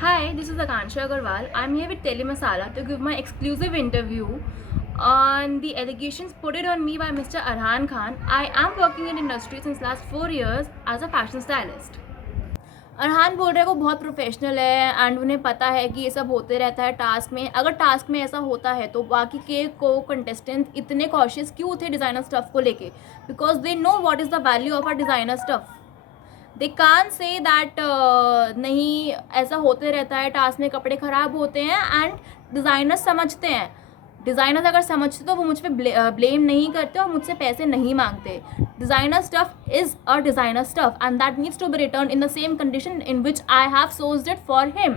Hi, this is Akansha Agarwal. I'm here with Telemasala to give my exclusive interview on the allegations put it on me by Mr. Arhan Khan. I am working in industry since last 4 years as a fashion stylist. Arhan बोल रहे हैं वो बहुत professional है and उन्हें पता है कि ये सब होते रहता है टास्क में। अगर टास्क में ऐसा होता है तो बाकी के को कंटेस्टेंट इतने कॉशियस क्यों थे डिज़ाइनर स्टफ़ को लेके? Because they know what is the value of a designer stuff. दे कान से दैट नहीं ऐसा होते रहता है, टास्क में कपड़े ख़राब होते हैं एंड डिज़ाइनर्स समझते हैं। डिज़ाइनर्स अगर समझते तो वो मुझ पर ब्लेम नहीं करते और मुझसे पैसे नहीं मांगते। Designer stuff is a designer stuff and that needs to be return in the same condition in which I have sourced it for him.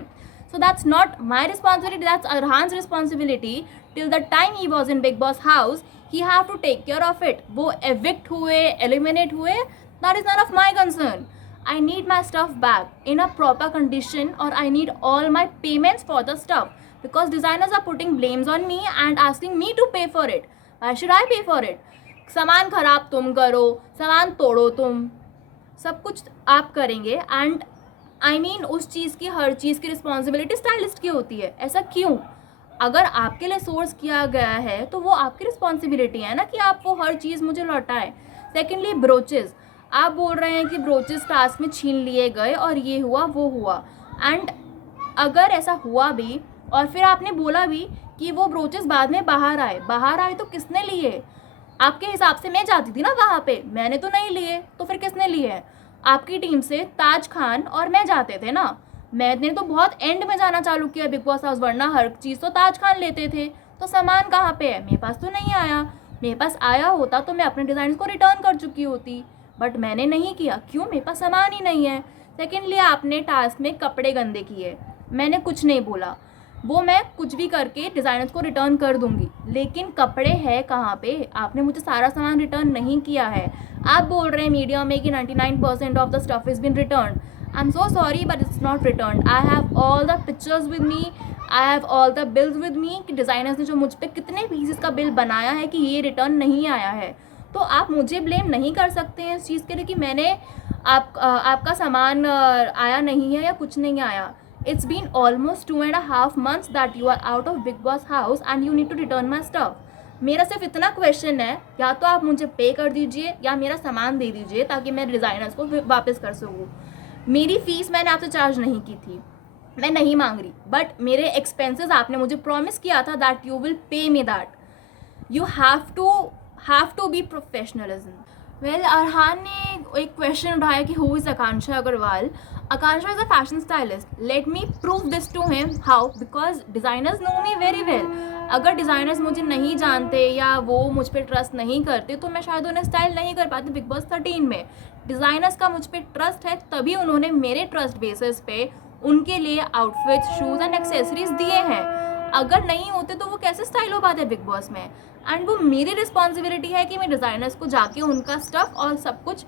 So that's not my responsibility, that's Arhan's responsibility. Till the time he was in Big Boss house, he have to take care of it. वो evict हुए, eliminate हुए, that is none of my concern. I need my stuff back in a proper condition or I need all my payments for the stuff because designers are putting blames on me and asking me to pay for it. Why should I pay for it? सामान खराब तुम करो, सामान तोड़ो तुम, सब कुछ आप करेंगे एंड आई मीन उस चीज़ की हर चीज़ की रिस्पॉन्सिबिलिटी स्टाइलिस्ट की होती है। ऐसा क्यों? अगर आपके लिए सोर्स किया गया है तो वो आपकी रिस्पॉन्सिबिलिटी है ना कि आप वो हर चीज़ मुझे लौटाएं। सेकेंडली ब्रोचेज़, आप बोल रहे हैं कि ब्रोचेज़ टास्क में छीन लिए गए और ये हुआ वो हुआ एंड अगर ऐसा हुआ भी और फिर आपने बोला भी कि वो ब्रोचेज़ बाद में बाहर आए तो किसने लिए? आपके हिसाब से मैं जाती थी ना वहाँ पे, मैंने तो नहीं लिए, तो फिर किसने लिए हैं? आपकी टीम से ताज खान और मैं जाते थे ना। मैंने तो बहुत एंड में जाना चालू किया बिग बॉस हाउस, वरना हर चीज़ तो ताज खान लेते थे। तो सामान कहाँ पे है? मेरे पास तो नहीं आया। मेरे पास आया होता तो मैं अपने डिज़ाइन को रिटर्न कर चुकी होती, बट मैंने नहीं किया। क्यों? मेरे पास सामान ही नहीं है। सेकेंडली आपने टास्क में कपड़े गंदे किए, मैंने कुछ नहीं बोला, वो मैं कुछ भी करके डिज़ाइनर्स को रिटर्न कर दूंगी, लेकिन कपड़े हैं कहाँ पे? आपने मुझे सारा सामान रिटर्न नहीं किया है। आप बोल रहे हैं मीडिया में कि 99% of the stuff is been return. I am so sorry but it's not return. I have all the pictures with me, I have all the bills with me कि डिज़ाइनर्स ने जो मुझ पर कितने पीसेस का bill बनाया है कि ये रिटर्न नहीं आया है। तो आप मुझे ब्लेम नहीं कर सकते हैं इस चीज़ के लिए कि मैंने आपका सामान आया नहीं है या कुछ नहीं आया। It's been almost 2.5 months that you are out of Big Boss house and you need to return my stuff. मेरा सिर्फ इतना क्वेश्चन है, या तो आप मुझे पे कर दीजिए या मेरा सामान दे दीजिए ताकि मैं डिज़ाइनर्स को वापस कर सकूँ। मेरी फ़ीस मैंने आपसे चार्ज नहीं की थी, मैं नहीं मांग रही, बट मेरे एक्सपेंसेस आपने मुझे प्रॉमिस किया था that you will pay me that. You have to be professionalism. Well, Arhaan ने एक क्वेश्चन उठाया कि who is Akanksha Agarwal. Akanksha is a fashion stylist. Let me prove this to him. How? Because designers know me very well. अगर designers मुझे नहीं जानते या वो मुझ पर ट्रस्ट नहीं करते तो मैं शायद उन्हें स्टाइल नहीं कर पाती बिग बॉस 13 में. डिज़ाइनर्स का मुझ पर ट्रस्ट है, तभी उन्होंने मेरे ट्रस्ट बेसिस पे उनके लिए आउटफिट्स, शूज़ एंड एक्सेसरीज दिए हैं. अगर नहीं होते तो वो कैसे स्टाइल हो पाते बिग बॉस में? एंड वो मेरी रिस्पॉन्सिबिलिटी है कि मैं डिज़ाइनर्स को जाके उनका स्टफ़ और सब कुछ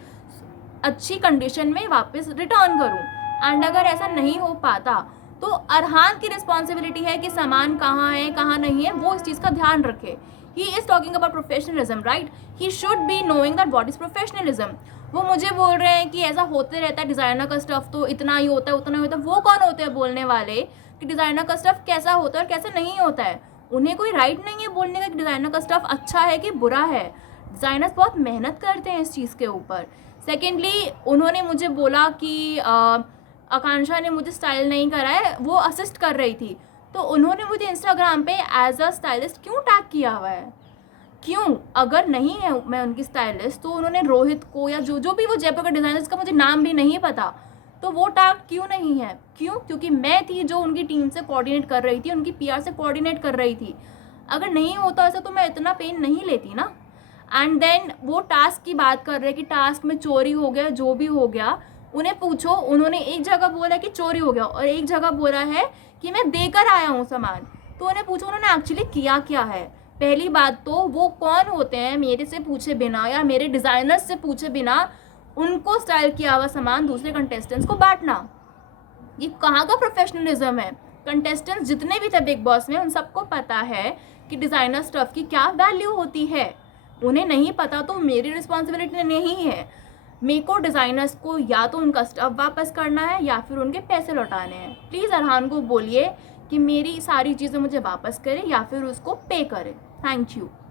अच्छी कंडीशन में वापस रिटर्न करूं. एंड अगर ऐसा नहीं हो पाता तो अरहान की रिस्पॉन्सिबिलिटी है कि सामान कहाँ है कहाँ नहीं है, वो इस चीज़ का ध्यान रखे. He is talking about professionalism, right? He should be knowing that what is professionalism. वो मुझे बोल रहे हैं कि ऐसा होते रहता है, डिज़ाइनर का स्टफ़ तो इतना ही होता है उतना ही होता है. वो कौन होते हैं बोलने वाले कि डिज़ाइनर का स्टफ़ कैसा होता है और कैसा नहीं होता है? उन्हें कोई राइट नहीं है बोलने का कि डिज़ाइनर का स्टफ़ अच्छा है कि बुरा है. डिज़ाइनर्स बहुत मेहनत करते हैं इस चीज़ के ऊपर. सेकेंडली, उन्होंने मुझे बोला कि आकांक्षा ने मुझे स्टाइल नहीं करा है, वो असिस्ट कर रही थी. तो उन्होंने मुझे इंस्टाग्राम पे एज अ स्टाइलिस्ट क्यों टैग किया हुआ है? क्यों? अगर नहीं है मैं उनकी स्टाइलिस्ट तो उन्होंने रोहित को या जो भी वो जयपुर का डिज़ाइनर जिसका मुझे नाम भी नहीं पता, तो वो टैग क्यों नहीं है? क्यों? क्योंकि मैं थी जो उनकी टीम से कोऑर्डिनेट कर रही थी, उनकी पीआर से कोऑर्डिनेट कर रही थी. अगर नहीं होता ऐसा तो मैं इतना पेन नहीं लेती ना. एंड देन वो टास्क की बात कर रहे हैं कि टास्क में चोरी हो गया, जो भी हो गया. उन्हें पूछो, उन्होंने एक जगह बोला कि चोरी हो गया और एक जगह बोला है कि मैं देकर आया हूँ सामान. तो उन्हें पूछो उन्होंने एक्चुअली किया क्या है. पहली बात तो वो कौन होते हैं मेरे से पूछे बिना या मेरे डिज़ाइनर्स से पूछे बिना उनको स्टाइल किया हुआ सामान दूसरे कंटेस्टेंट्स को बांटना? ये कहाँ का प्रोफेशनलिज्म है? कंटेस्टेंट्स जितने भी थे बिग बॉस में उन सबको पता है कि डिज़ाइनर स्टफ़ की क्या वैल्यू होती है. उन्हें नहीं पता तो मेरी रिस्पॉन्सिबिलिटी नहीं है. मेरे को डिज़ाइनर्स को या तो उनका स्टफ वापस करना है या फिर उनके पैसे लौटाने हैं। प्लीज़ अरहान को बोलिए कि मेरी सारी चीज़ें मुझे वापस करे या फिर उसको पे करे। Thank you.